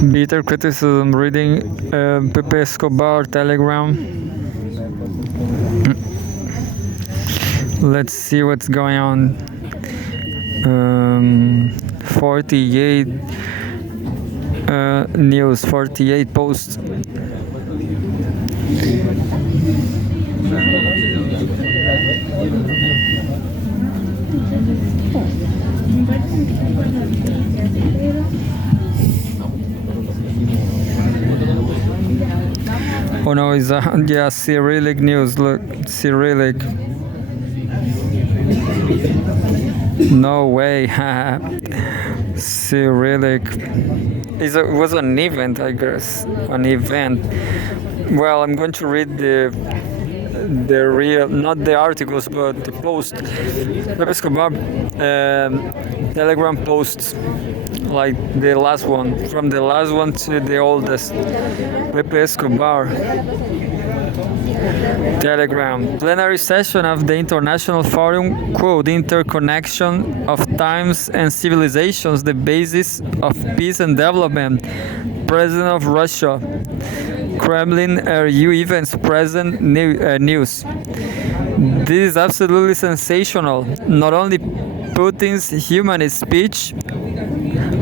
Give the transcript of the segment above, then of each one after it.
Bitter criticism reading Pepe Escobar Telegram. Let's see what's going on. 48 news, 48 posts. Oh no, it's yeah, Cyrillic news. Look, Cyrillic. No way. Cyrillic. It was an event, I guess. An event. Well, I'm going to read the real, not the articles, but the post. Pepe Escobar Telegram posts, like the last one, from the last one to the oldest. Pepe Escobar Telegram. Plenary session of the International Forum, quote, interconnection of times and civilizations, the basis of peace and development. President of Russia. Kremlin RU events present news. This is absolutely sensational. Not only Putin's humanist speech,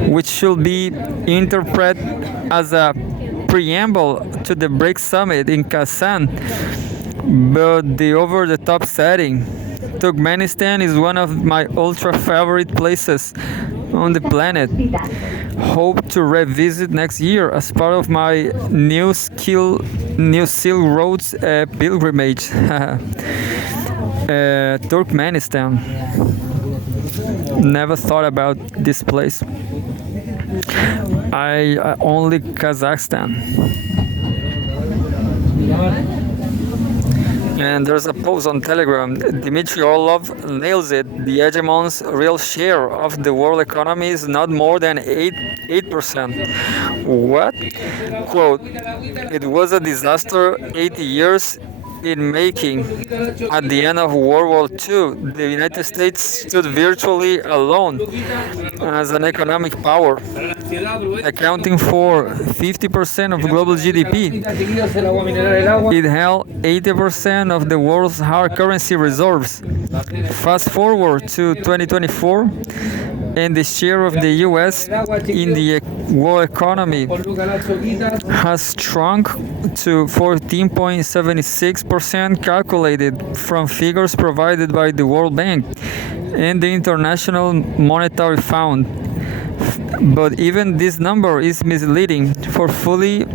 which should be interpreted as a preamble to the BRICS summit in Kazan, but the over-the-top setting. Turkmenistan is one of my ultra-favorite places on the planet. Hope to revisit next year as part of my New Silk Road's pilgrimage. Turkmenistan. Never thought about this place. I only Kazakhstan. And there's a post on Telegram. Dmitry Orlov nails it. The hegemon's real share of the world economy is not more than 8%. What? Quote, it was a disaster 80 years in making. At the end of World War II, the United States stood virtually alone as an economic power, accounting for 50% of global GDP. It held 80% of the world's hard currency reserves. Fast forward to 2024, and the share of the US in the world economy has shrunk to 14.76%, calculated from figures provided by the World Bank and the International Monetary Fund. But even this number is misleading, for fully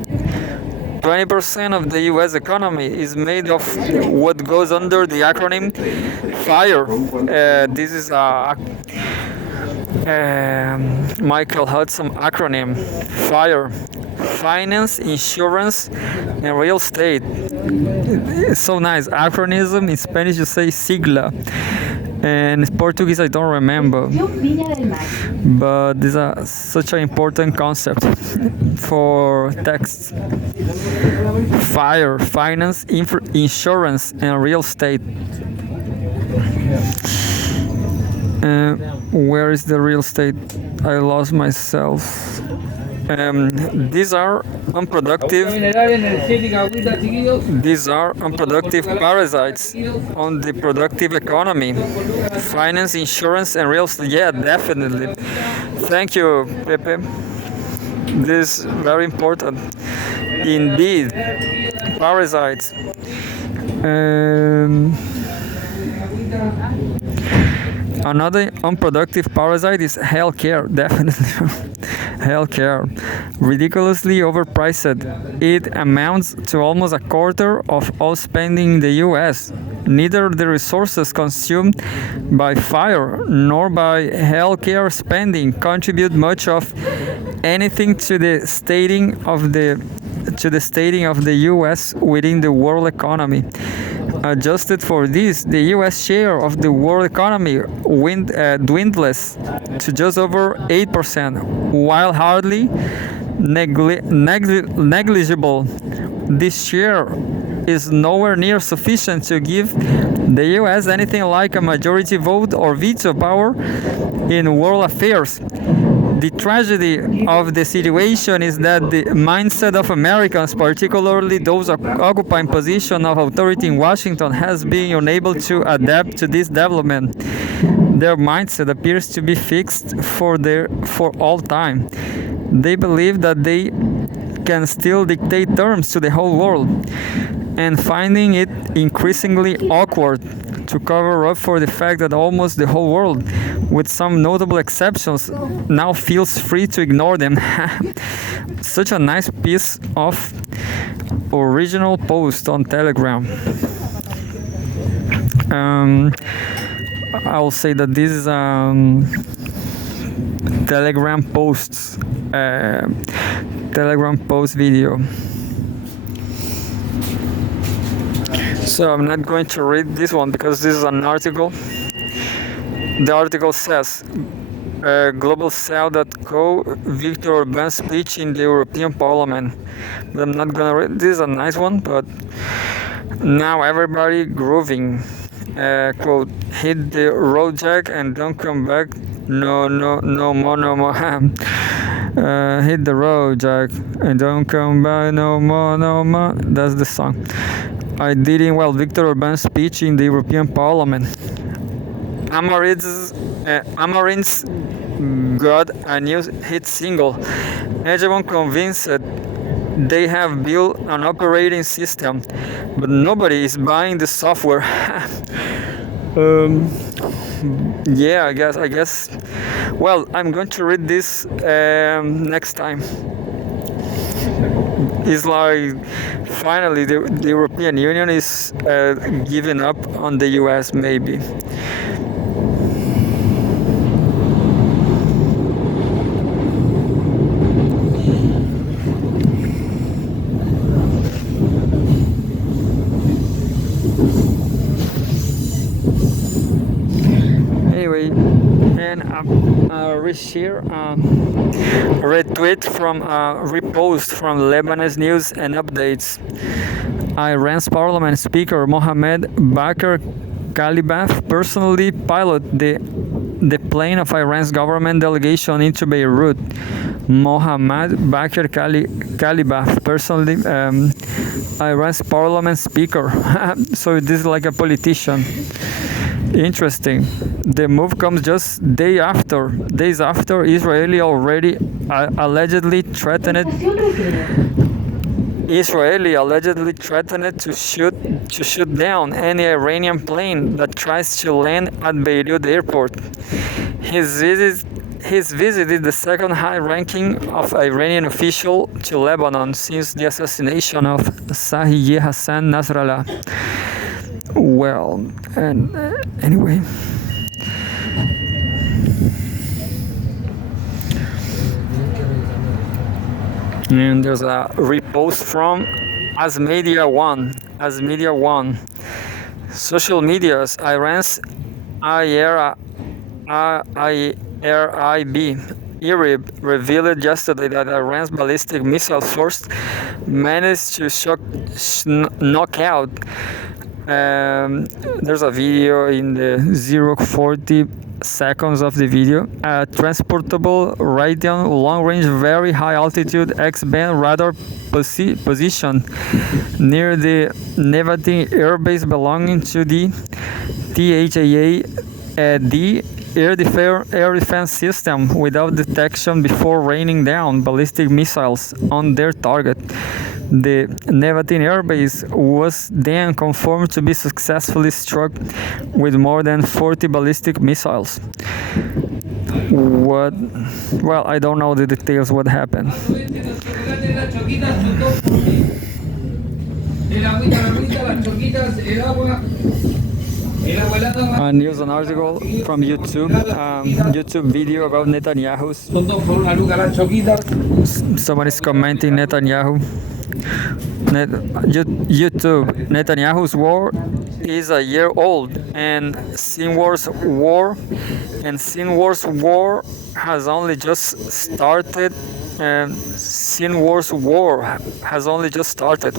20% of the US economy is made of what goes under the acronym FIRE. This is a Michael Hudson acronym. FIRE. Finance, insurance, and real estate. It's so nice. Acronym in Spanish you say sigla. And in Portuguese I don't remember. But this is such an important concept for texts. FIRE, finance, insurance, and real estate. Where is the real estate? I lost myself. These are unproductive parasites on the productive economy. Finance, insurance, and real estate. Yeah, definitely. Thank you, Pepe. This is very important. Indeed, parasites. Another unproductive parasite is healthcare, definitely. Healthcare, ridiculously overpriced. It amounts to almost a quarter of all spending in the US. Neither the resources consumed by FIRE nor by healthcare spending contribute much of anything to the stating of the US within the world economy. Adjusted for this, the US share of the world economy dwindles to just over 8%, while hardly negligible. This share is nowhere near sufficient to give the US anything like a majority vote or veto power in world affairs. the tragedy of the situation is that the mindset of Americans, particularly those occupying position of authority in Washington, has been unable to adapt to this development. Their mindset appears to be fixed for all time. They believe that they can still dictate terms to the whole world, and finding it increasingly awkward to cover up for the fact that almost the whole world, with some notable exceptions, now feels free to ignore them. Such a nice piece of original post on Telegram. I will say that this is Telegram posts, Telegram post video. So I'm not going to read this one because this is an article. The article says, Global.co, Viktor Orban's speech in the European Parliament. But I'm not gonna read. This is a nice one, but now everybody grooving. Quote, hit the road, Jack, and don't come back. No more. Hit the road, Jack, and don't come back no more. That's the song. I did it well. Viktor Orban's speech in the European Parliament. Amarin's got a new hit single. Everyone convinced that they have built an operating system, but nobody is buying the software. Yeah, I guess. Well, I'm going to read this next time. It's like finally the European Union is giving up on the US, maybe. Anyway, and reshare, retweet from repost from Lebanese news and updates. Iran's parliament speaker Mohammed Bakr Kalibaf personally piloted the plane of Iran's government delegation into Beirut. Mohammed Bakr Kalibaf personally, Iran's parliament speaker. So this is like a politician. Interesting. The move comes just days after Israeli already allegedly threatened to shoot down any Iranian plane that tries to land at Beirut airport. His visit is the second high-ranking of Iranian official to Lebanon since the assassination of Sayyid Hassan Nasrallah. Well, and anyway. And there's a repost from Asmedia One. Social medias, Iran's IRIB revealed yesterday that Iran's ballistic missile force managed to knock out. There's a video in the 0:40 seconds of the video. A transportable Raytheon long-range, very high-altitude X-band radar position near the Nevatim Air Base belonging to the THAAD air defense system without detection before raining down ballistic missiles on their target. The Nevatim Air Base was then confirmed to be successfully struck with more than 40 ballistic missiles. What? Well, I don't know the details what happened. News an article from YouTube, YouTube video about Netanyahu's. Someone is commenting Netanyahu. YouTube, Netanyahu's war is a year old, and Sinwar's war has only just started. Sinwar's war has only just started.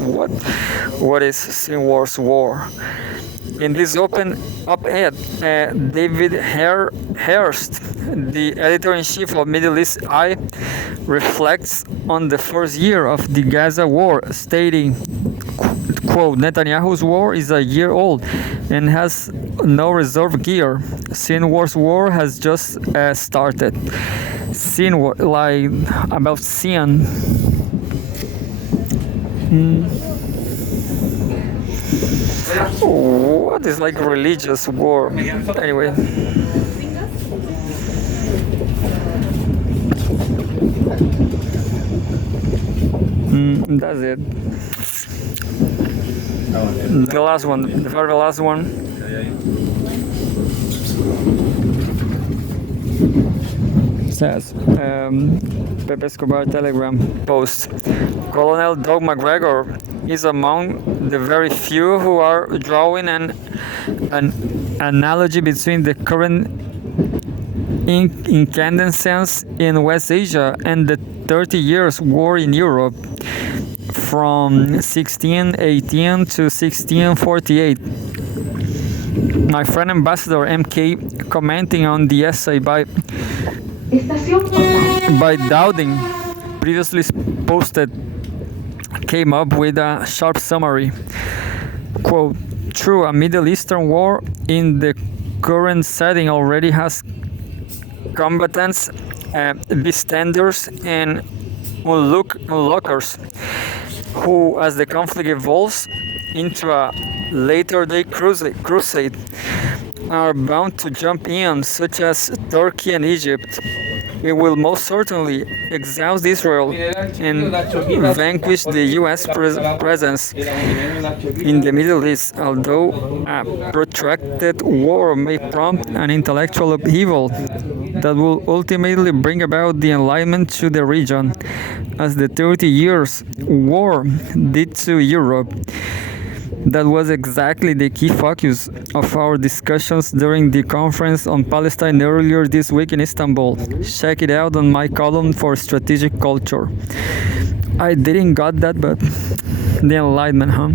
What is Sinwar's war? In this op-ed, David Hurst, the editor-in-chief of Middle East Eye, reflects on the first year of the Gaza war, stating, quote, Netanyahu's war is a year old and has no reserve gear. Sinwar's war has just started. Sinwar, like about sin. What is like religious war? Anyway. That's it. The last one, the very last one. Says Pepe Escobar Telegram post. Colonel Doug McGregor is among the very few who are drawing an analogy between the current incandescence in West Asia and the 30 Years' War in Europe from 1618 to 1648. My friend Ambassador MK, commenting on the essay by Dowding, previously posted, came up with a sharp summary. Quote, true, a Middle Eastern war in the current setting already has combatants, bystanders, and onlookers who, as the conflict evolves into a later-day crusade, are bound to jump in, such as Turkey and Egypt. It will most certainly exhaust Israel and vanquish the U.S. presence in the Middle East, although a protracted war may prompt an intellectual upheaval that will ultimately bring about the enlightenment to the region, as the 30 Years' War did to Europe. That was exactly the key focus of our discussions during the conference on Palestine earlier this week in Istanbul. Check it out on my column for strategic culture. I didn't got that, but the enlightenment, huh?